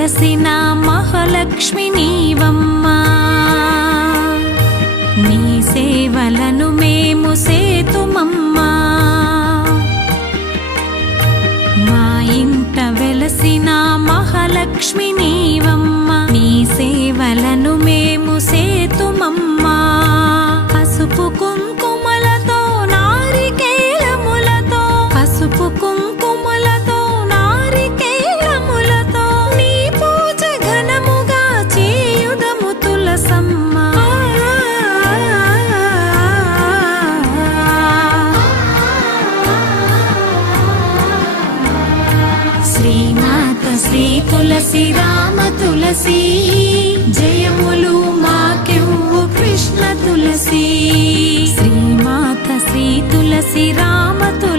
వెలసిన మహాలక్ష్మి నీవమ్మా, నీ సేవలను మేము సేతుమమ్మా. మా ఇంట వెలసిన మహాలక్ష్మి నీవమ్మా, నీ సేవలను మేము సేతుమమ్మా. పసుపు కుంకుమలతో నారికేళములతో, పసుపు కుంకుమలతో నారికేళములతో నీ పూజ ఘనముగా చేయుదము తులసమ్మా. శ్రీమాత శ్రీ తులసి రామ తులసి, జయములు మాకెవ్వు కృష్ణ తులసి. శ్రీమాత శ్రీ తులసి రామ తులసి.